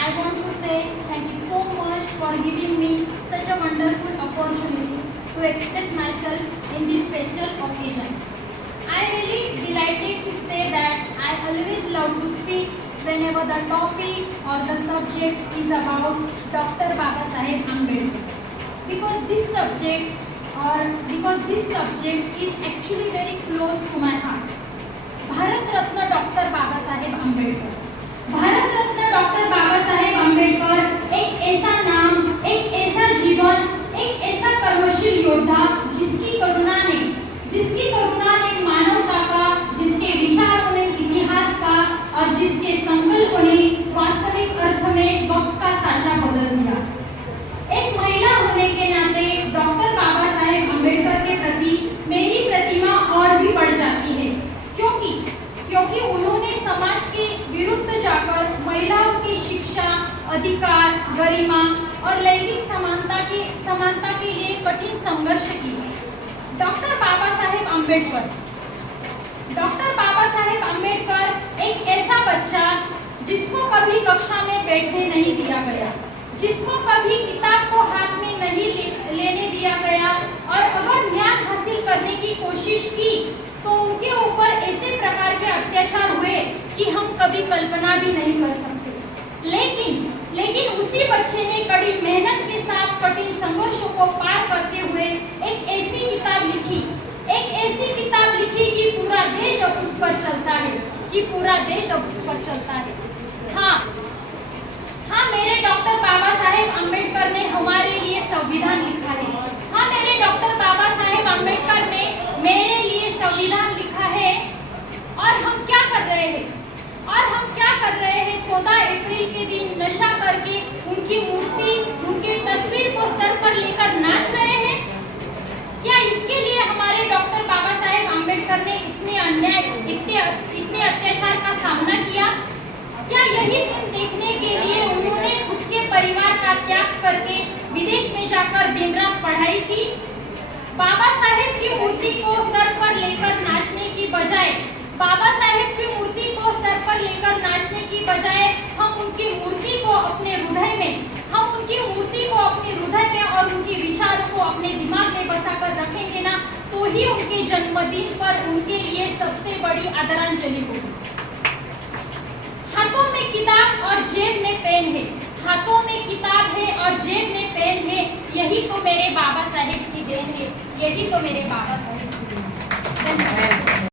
I want to say thank you so much for giving me such a wonderful opportunity to express myself in this special occasion. I really delighted to say that I always love to speak whenever the topic or the subject is about Dr. Babasaheb Ambedkar. Because this subject is actually very close to my heart. Bharat Ratna doctor Babasaheb Ambedkar. Bharat Ratna doctor Babasaheb Ambedkar एक ऐसा नाम, एक ऐसा जीवन, एक ऐसा कर्मशील योद्धा जिसकी करुणा ने मानवता का, जिसके विचारों ने इतिहास का और जिसके संकल्प ने वास्तविक अर्थ में वक्त का साचा बदल दिया। एक महिला होने के नाते डॉक्टर बाबासाहेब आंबेडकर के प्रति मेरी प्रतिमा और भी बढ़ जाती है, क्योंकि उन्होंने समाज के विरुद्ध जाकर महिलाओं की शिक्षा, अधिकार, गरिमा और लैंगिक समानता के लिए कठिन संघर्ष किया। डॉक्टर बाबासाहेब आंबेडकर एक ऐसा बच्चा जिसको कभी कक्षा में बैठने नहीं दिया गया, जिसको कभी किताब को हाथ में नहीं लेने दिया गया, और अगर ज्ञान हासिल करने की कोशिश की तो उनके ऊपर ऐसे प्रकार के अत्याचार हुए कि हम कभी कल्पना भी नहीं कर सकते। लेकिन उसी बच्चे ने कड़ी मेहनत के साथ कठिन संघर्षों को पार करते हुए एक ऐसी किताब लिखी कि पूरा देश अब उस पर चलता है। हाँ, मेरे डॉक्टर बाबा साहेब आंबेडकर ने हमारे लिए संविधान लिखा है। हाँ, मेरे डॉक्टर बाबा साहेब आंबेडकर ने मेरे लिए संविधान लिखा है। और हम क्या कर रहे हैं? 14 अप्रैल के दिन नशा करके उनकी मूर्ति, उनकी तस्वीर को सर पर लेकर नाच रहे हैं। क्या इसके लिए हमारे डॉक्टर बाबा साहेब आंबेडकर ने इतने अन्याय, इतने अत्याचार का सामना किया? क्या यही दिन देखने के लिए उन्होंने खुद के परिवार का त्याग करके विदेश में जाकर दिन रात पढ़ाई की? बाबा साहेब की मूर्ति को सर पर लेकर नाचने की बजाय हम उनकी मूर्ति को अपने हृदय में और उनके विचारों को अपने दिमाग में बसाकर रखेंगे ना, तो ही उनके जन्मदिन पर उनके लिए सबसे बड़ी आदरांजलि होगी। हाथों में किताब और जेब में पेन है, हाथों में किताब है और जेब में पेन है, यही तो मेरे बाबा साहेब की देन है, यही तो मेरे बाबा साहेब की देन है।